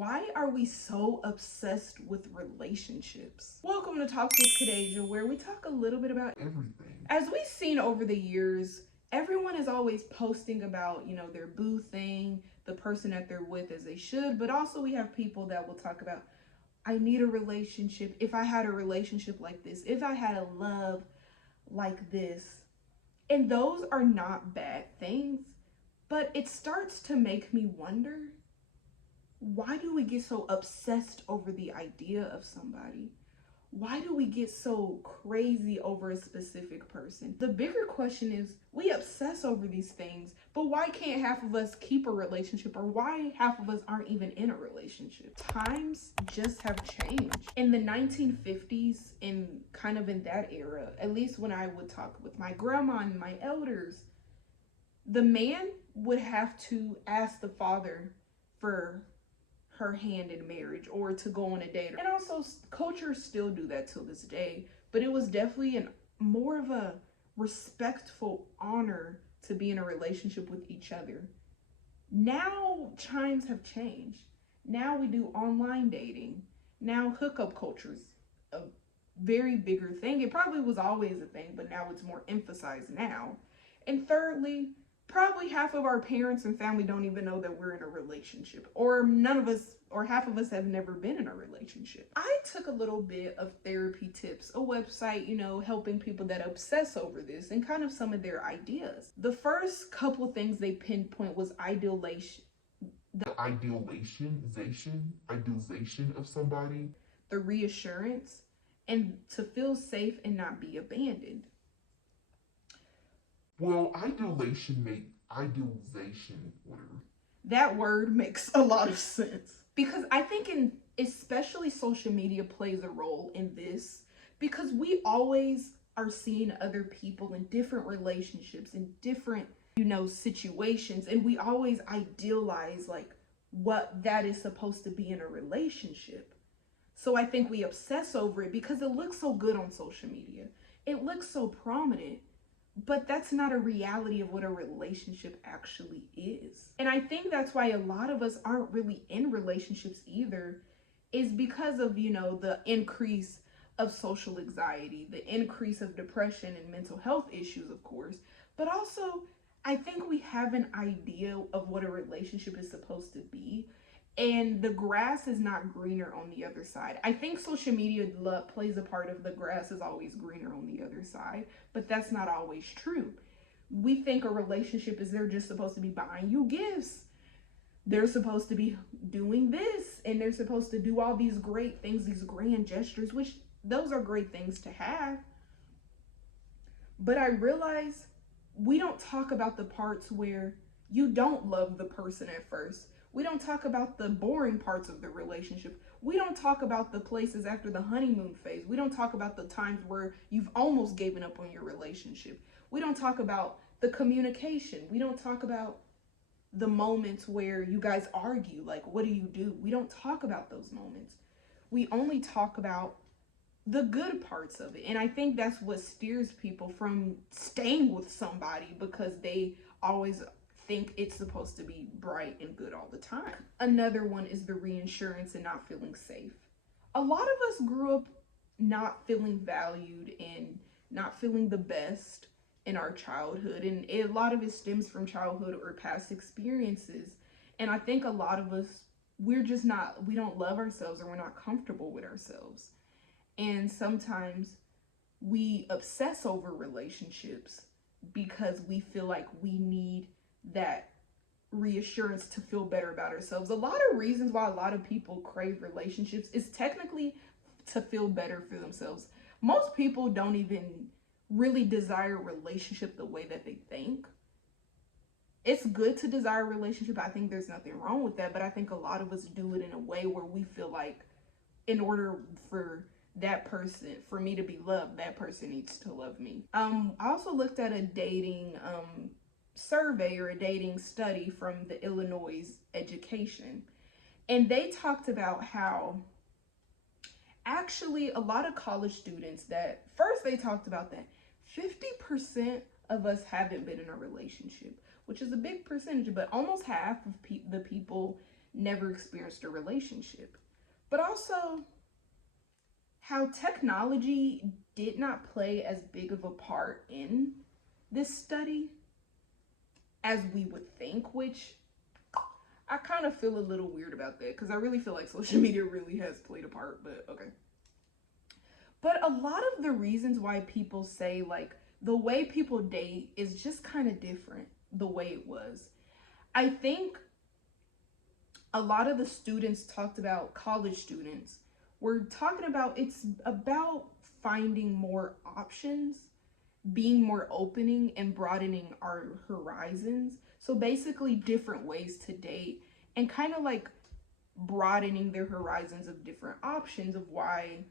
Why are we so obsessed with relationships? Welcome to Talks with Kadaisha, where we talk a little bit about everything. As we've seen over the years, everyone is always posting about, their boo thing, the person that they're with as they should, but also we have people that will talk about, I need a relationship. If I had a relationship like this, if I had a love like this. And those are not bad things, but it starts to make me wonder, why do we get so obsessed over the idea of somebody? Why do we get so crazy over a specific person? The bigger question is, we obsess over these things, but why can't half of us keep a relationship, or why half of us aren't even in a relationship? Times just have changed. In the 1950s, and kind of in that era, at least when I would talk with my grandma and my elders, the man would have to ask the father for her hand in marriage or to go on a date. And also cultures still do that till this day, but it was definitely more of a respectful honor to be in a relationship with each other. Now times have changed. Now we do online dating. Now hookup culture's a very bigger thing. It probably was always a thing, but now it's more emphasized now. And thirdly, probably half of our parents and family don't even know that we're in a relationship, or none of us, or half of us have never been in a relationship. I took a little bit of Therapy Tips, a website, helping people that obsess over this, and kind of some of their ideas. The first couple things they pinpoint was idealization of somebody, the reassurance, and to feel safe and not be abandoned. Well, whatever. That word makes a lot of sense. Because I think especially social media plays a role in this, because we always are seeing other people in different relationships, in different, situations, and we always idealize like what that is supposed to be in a relationship. So I think we obsess over it because it looks so good on social media. It looks so prominent. But that's not a reality of what a relationship actually is. And I think that's why a lot of us aren't really in relationships either, is because of, the increase of social anxiety, the increase of depression and mental health issues, of course. But also, I think we have an idea of what a relationship is supposed to be. And the grass is not greener on the other side. I think social media plays a part of the grass is always greener on the other side, but that's not always true. We think a relationship is they're just supposed to be buying you gifts. They're supposed to be doing this, and they're supposed to do all these great things, these grand gestures, which those are great things to have. But I realize we don't talk about the parts where you don't love the person at first. We don't talk about the boring parts of the relationship. We don't talk about the places after the honeymoon phase. We don't talk about the times where you've almost given up on your relationship. We don't talk about the communication. We don't talk about the moments where you guys argue, like, what do? We don't talk about those moments. We only talk about the good parts of it. And I think that's what steers people from staying with somebody, because they always think it's supposed to be bright and good all the time. Another one is the reassurance and not feeling safe. A lot of us grew up not feeling valued and not feeling the best in our childhood, and a lot of it stems from childhood or past experiences. And I think a lot of us, we don't love ourselves, or we're not comfortable with ourselves. And sometimes we obsess over relationships because we feel like we need that reassurance to feel better about ourselves. A lot of reasons why a lot of people crave relationships is technically to feel better for themselves. Most people don't even really desire a relationship the way that they think. It's good to desire a relationship. I think there's nothing wrong with that, but I think a lot of us do it in a way where we feel like in order for that person, for me to be loved, that person needs to love me. I also looked at a dating survey or a dating study from the Illinois education, and they talked about how actually a lot of college students, that first they talked about that 50% of us haven't been in a relationship, which is a big percentage, but almost half of the people never experienced a relationship. But also how technology did not play as big of a part in this study as we would think, which I kind of feel a little weird about that, because I really feel like social media really has played a part, but okay. But a lot of the reasons why people say, like, the way people date is just kind of different the way it was. I think a lot of the students talked about, college students were talking about, it's about finding more options, being more opening and broadening our horizons. So basically different ways to date, and kind of like broadening their horizons of different options of why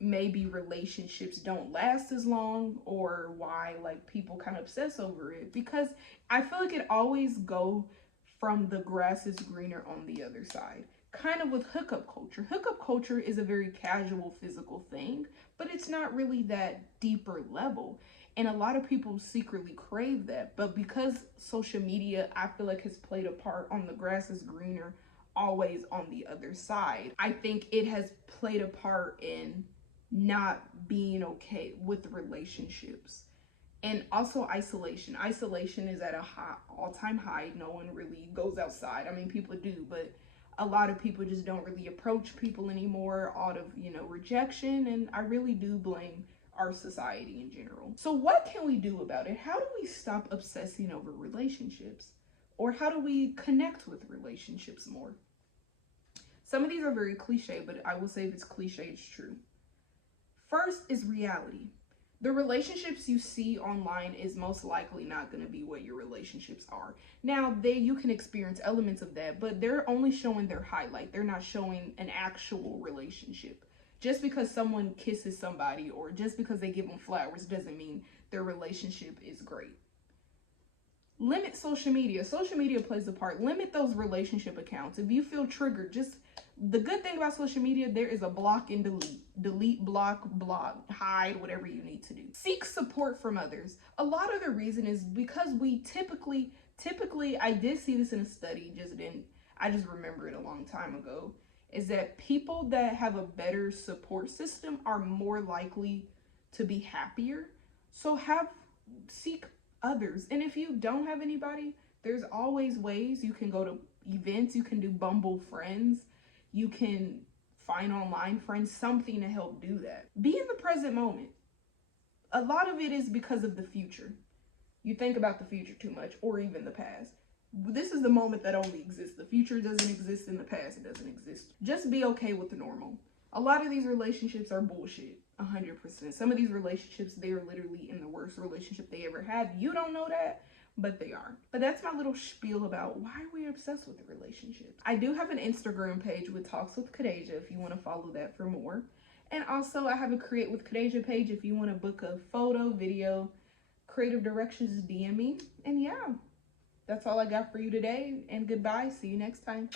maybe relationships don't last as long, or why like people kind of obsess over it. Because I feel like it always go from the grass is greener on the other side. Kind of with hookup culture. Hookup culture is a very casual physical thing, but it's not really that deeper level. And a lot of people secretly crave that. But because social media, I feel like, has played a part on the grass is greener, always on the other side, I think it has played a part in not being okay with relationships. And also isolation. Isolation is at a high, all-time high. No one really goes outside. I mean, people do, but a lot of people just don't really approach people anymore out of, rejection. And I really do blame our society in general. So what can we do about it? How do we stop obsessing over relationships? Or how do we connect with relationships more? Some of these are very cliche, but I will say if it's cliche, it's true. First is reality. The relationships you see online is most likely not going to be what your relationships are. Now, you can experience elements of that, but they're only showing their highlight. They're not showing an actual relationship. Just because someone kisses somebody or just because they give them flowers doesn't mean their relationship is great. Limit social media. Social media plays a part. Limit those relationship accounts. If you feel triggered, the good thing about social media, there is a block and delete. Delete, block, hide, whatever you need to do. Seek support from others. A lot of the reason is because we typically, I did see this in a study, I just remember it a long time ago, is that people that have a better support system are more likely to be happier. So seek others. And if you don't have anybody, there's always ways. You can go to events, you can do Bumble friends, you can find online friends, something to help do that. Be in the present moment. A lot of it is because of the future. You think about the future too much, or even the past. This is the moment that only exists. The future doesn't exist, in the past it doesn't exist. Just be okay with the normal. A lot of these relationships are bullshit, 100%. Some of these relationships, they are literally in the worst relationship they ever had. You don't know that, but they are. But that's my little spiel about why we're obsessed with the relationships. I do have an Instagram page with Talks with Kadaisha if you want to follow that for more. And also I have a Create with Kadaisha page if you want to book a photo, video, creative directions, DM me. And yeah, that's all I got for you today. And goodbye. See you next time.